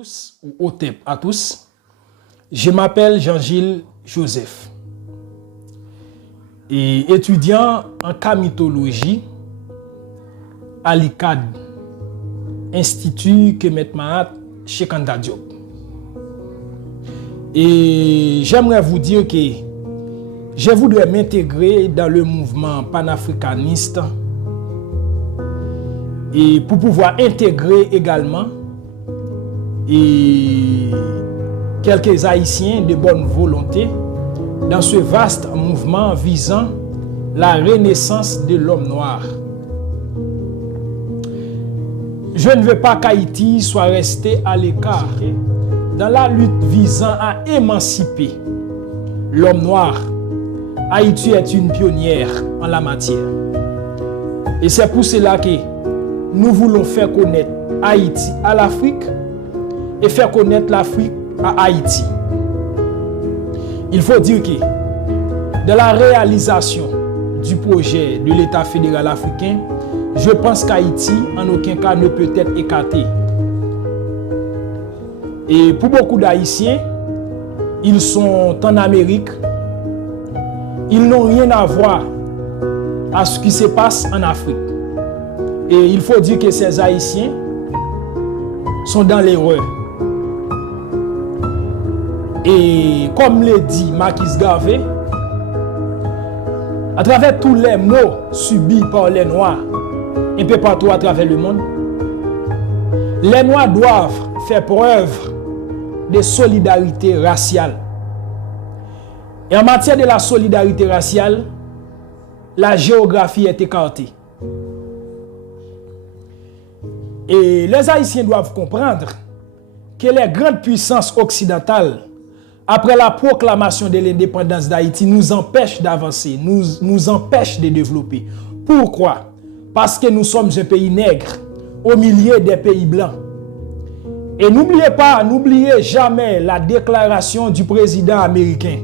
tous ou OTEP à tous. Je m'appelle Jean-Gilles Joseph et étudiant en camitologie à l'ICAD, Institut Kemet Mahat Cheikh Anta Diop. Et j'aimerais vous dire que je voudrais m'intégrer dans le mouvement panafricaniste et pour pouvoir intégrer également et quelques Haïtiens de bonne volonté dans ce vaste mouvement visant la renaissance de l'homme noir. Je ne veux pas qu'Haïti soit resté à l'écart dans la lutte visant à émanciper l'homme noir. Haïti est une pionnière en la matière. Et c'est pour cela que nous voulons faire connaître Haïti à l'Afrique et faire connaître l'Afrique à Haïti. Il faut dire que dans la réalisation du projet de l'État fédéral africain, je pense qu'Haïti en aucun cas ne peut être écarté. Et pour beaucoup d'Haïtiens, ils sont en Amérique, ils n'ont rien à voir à ce qui se passe en Afrique. Et il faut dire que ces Haïtiens sont dans l'erreur. Et comme le dit Marquis Garvey, à travers tous les maux subis par les Noirs, un peu partout à travers le monde, les Noirs doivent faire preuve de solidarité raciale. Et en matière de la solidarité raciale, la géographie est écartée. Et les Haïtiens doivent comprendre que les grandes puissances occidentales, après la proclamation de l'indépendance d'Haïti, nous empêchent d'avancer, nous empêchent de développer. Pourquoi? Parce que nous sommes un pays nègre au milieu des pays blancs. Et n'oubliez jamais la déclaration du président américain,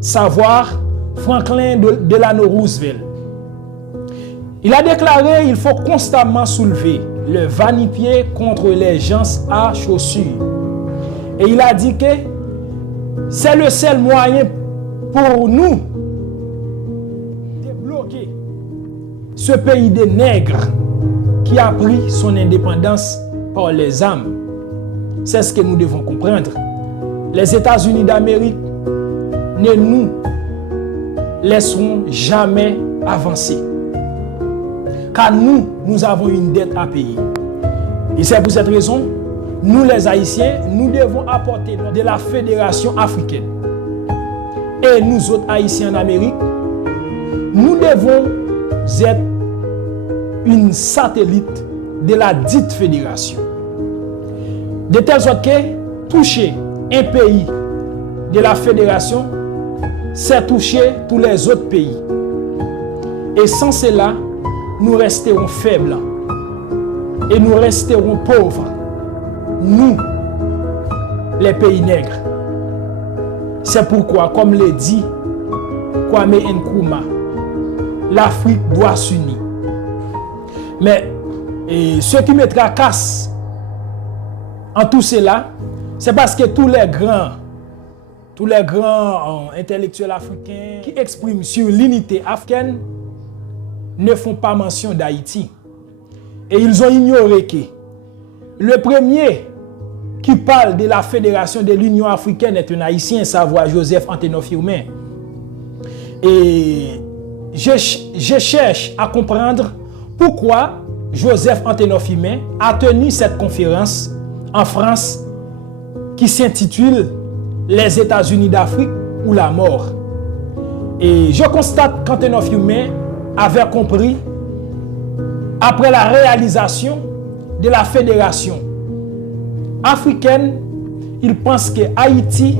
savoir Franklin Delano Roosevelt. Il a déclaré qu'il faut constamment soulever le va-ni-pied contre les gens à chaussures. Et il a dit que c'est le seul moyen pour nous de bloquer ce pays des nègres qui a pris son indépendance par les armes. C'est ce que nous devons comprendre. Les États-Unis d'Amérique ne nous laisseront jamais avancer. Car nous avons une dette à payer. Et c'est pour cette raison, nous les Haïtiens, nous devons apporter de la Fédération africaine. Et nous autres Haïtiens en Amérique, nous devons être une satellite de la dite fédération. De telle sorte que toucher un pays de la fédération, c'est toucher tous les autres pays. Et sans cela, nous resterons faibles et nous resterons pauvres. Nous, les pays nègres. C'est pourquoi, comme le dit Kwame Nkrumah, l'Afrique doit s'unir. Mais ce qui me tracasse en tout cela, c'est parce que tous les grands intellectuels africains qui expriment sur l'unité africaine ne font pas mention d'Haïti. Et ils ont ignoré que le premier qui parle de la fédération de l'Union africaine est un Haïtien, savoir Joseph Anténof Firmin. Et je cherche à comprendre pourquoi Joseph Anténof Firmin a tenu cette conférence en France qui s'intitule « Les États-Unis d'Afrique ou la mort ». Et je constate qu'Anténof Firmin avait compris, après la réalisation de la fédération africaine, il pense que Haïti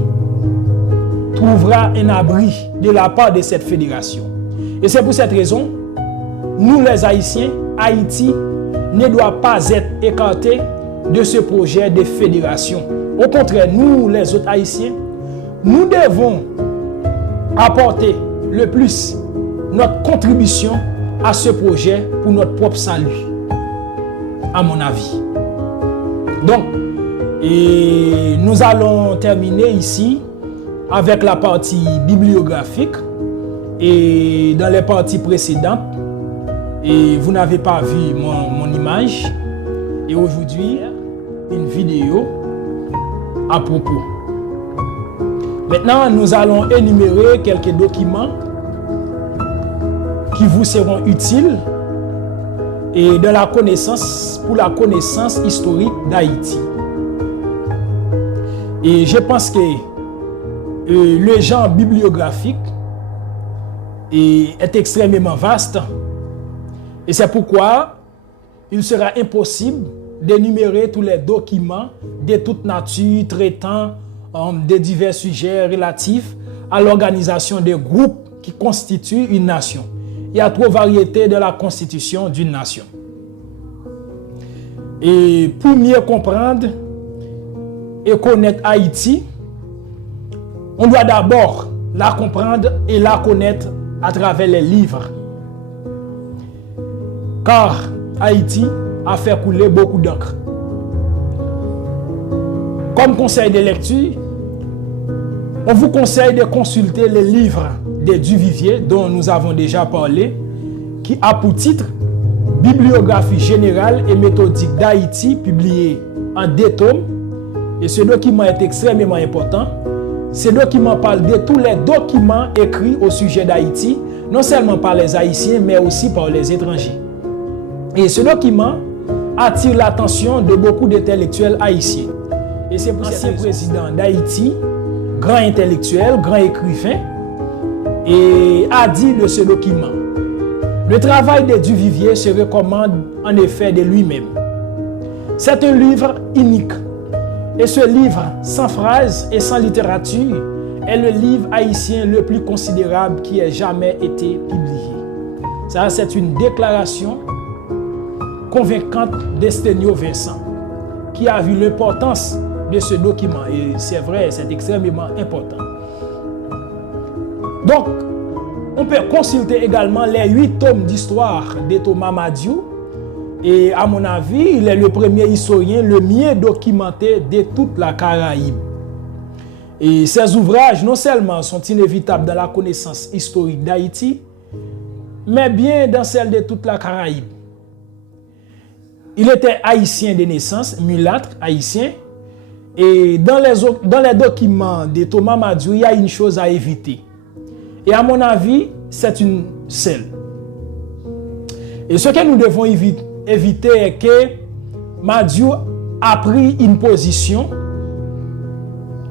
trouvera un abri de la part de cette fédération. Et c'est pour cette raison, nous les Haïtiens, Haïti ne doit pas être écarté de ce projet de fédération. Au contraire, nous les autres Haïtiens, nous devons apporter le plus notre contribution à ce projet pour notre propre salut, à mon avis. Donc, Et nous allons terminer ici avec la partie bibliographique. Et dans les parties précédentes, et vous n'avez pas vu mon image. Et aujourd'hui, une vidéo à propos. Maintenant, nous allons énumérer quelques documents qui vous seront utiles et de la connaissance, pour la connaissance historique d'Haïti. Et je pense que le genre bibliographique est extrêmement vaste et c'est pourquoi il sera impossible d'énumérer tous les documents de toute nature traitant de divers sujets relatifs à l'organisation des groupes qui constituent une nation. Il y a trop de variétés de la constitution d'une nation. Et pour mieux comprendre et connaître Haïti, on doit d'abord la comprendre et la connaître à travers les livres. Car Haïti a fait couler beaucoup d'encre. Comme conseil de lecture, on vous conseille de consulter les livres de Duvivier dont nous avons déjà parlé, qui a pour titre Bibliographie générale et méthodique d'Haïti, publié en 2 tomes. Et ce document est extrêmement important. Ce document parle de tous les documents écrits au sujet d'Haïti, non seulement par les Haïtiens, mais aussi par les étrangers. Et ce document attire l'attention de beaucoup d'intellectuels haïtiens. Et c'est pour l'ancien président d'Haïti, grand intellectuel, grand écrivain, et a dit de ce document: le travail de Duvivier se recommande en effet de lui-même. C'est un livre unique. Et ce livre, sans phrase et sans littérature, est le livre haïtien le plus considérable qui ait jamais été publié. Ça, c'est une déclaration convaincante d'Esténio Vincent, qui a vu l'importance de ce document. Et c'est vrai, c'est extrêmement important. Donc, on peut consulter également les 8 tomes d'histoire de Thomas Madiou. Et à mon avis, il est le premier historien le mieux documenté de toute la Caraïbe. Et ses ouvrages, non seulement sont inévitables dans la connaissance historique d'Haïti, mais bien dans celle de toute la Caraïbe. Il était haïtien de naissance, mulâtre haïtien. Et dans les documents de Thomas Madiou, il y a une chose à éviter. Et à mon avis, c'est une seule. Et ce que nous devons éviter est que Madiou a pris une position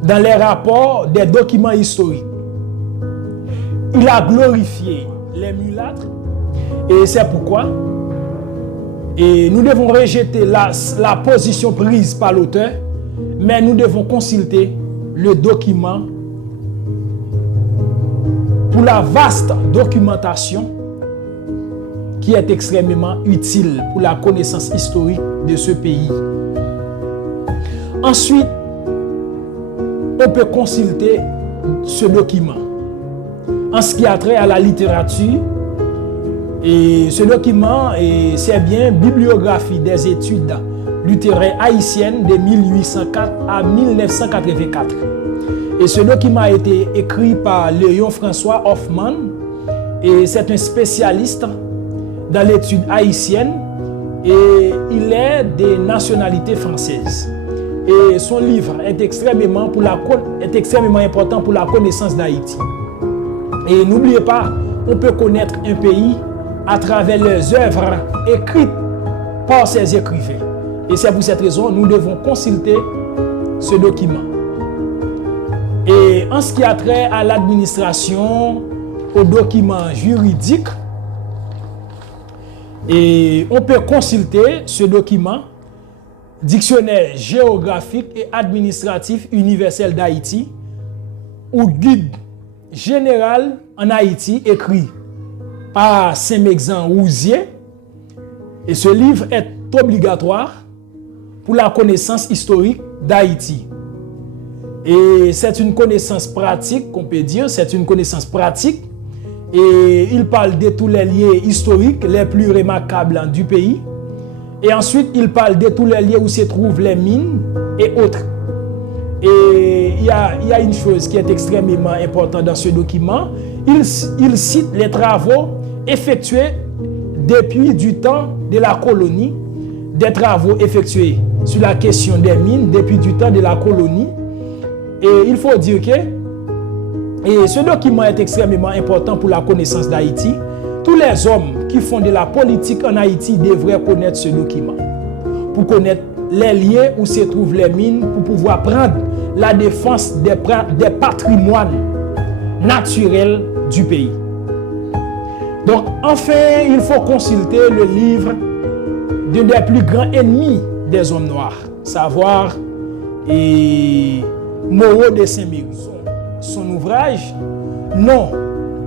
dans les rapports des documents historiques. Il a glorifié les mulâtres et c'est pourquoi nous devons rejeter la position prise par l'auteur, mais nous devons consulter le document pour la vaste documentation qui est extrêmement utile pour la connaissance historique de ce pays. Ensuite, on peut consulter ce document en ce qui a trait à la littérature. Et ce document, c'est bien Bibliographie des études luthériennes haïtiennes de 1804 à 1984. Et ce document a été écrit par Léon François Hoffman, et c'est un spécialiste dans l'étude haïtienne, et il est de nationalité française. Et son livre est extrêmement important pour la connaissance d'Haïti. Et n'oubliez pas, on peut connaître un pays à travers les œuvres écrites par ses écrivains. Et c'est pour cette raison que nous devons consulter ce document. Et en ce qui a trait à l'administration, aux documents juridiques, et on peut consulter ce document, Dictionnaire géographique et administratif universel d'Haïti, ou Guide général en Haïti, écrit par Saint-Mexan Rouzier. Et ce livre est obligatoire pour la connaissance historique d'Haïti. Et c'est une connaissance pratique, qu'on peut dire, c'est une connaissance pratique. Et il parle de tous les liens historiques les plus remarquables du pays. Et ensuite, il parle de tous les lieux où se trouvent les mines et autres. Et il y a une chose qui est extrêmement importante dans ce document. Il cite les travaux effectués depuis du temps de la colonie, des travaux effectués sur la question des mines depuis du temps de la colonie. Et il faut dire que ce document est extrêmement important pour la connaissance d'Haïti. Tous les hommes qui font de la politique en Haïti devraient connaître ce document pour connaître les lieux où se trouvent les mines, pour pouvoir prendre la défense des patrimoines naturels du pays. Donc, enfin, il faut consulter le livre d'un des plus grands ennemis des hommes noirs, savoir Moreau de Saint-Méry. Son ouvrage, non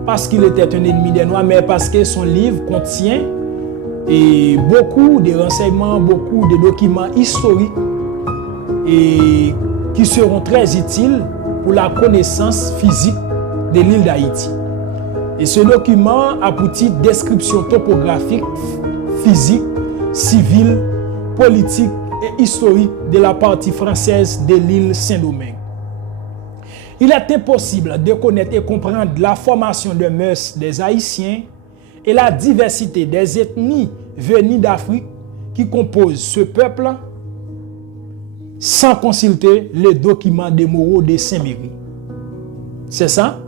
parce qu'il était un ennemi des Noirs, mais parce que son livre contient beaucoup de renseignements, beaucoup de documents historiques et qui seront très utiles pour la connaissance physique de l'île d'Haïti. Et ce document a pour titre description topographique, physique, civile, politique et historique de la partie française de l'île Saint-Domingue. Il est impossible de connaître et comprendre la formation de mœurs des Haïtiens et la diversité des ethnies venues d'Afrique qui composent ce peuple sans consulter les documents des Moreau de Saint-Méry. C'est ça?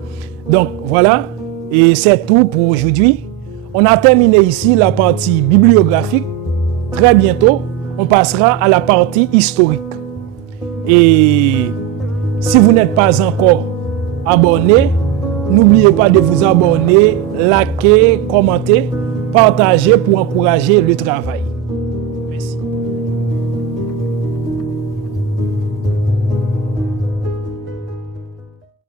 Donc voilà, et c'est tout pour aujourd'hui. On a terminé ici la partie bibliographique. Très bientôt, on passera à la partie historique. Et si vous n'êtes pas encore abonné, n'oubliez pas de vous abonner, liker, commenter, partager pour encourager le travail.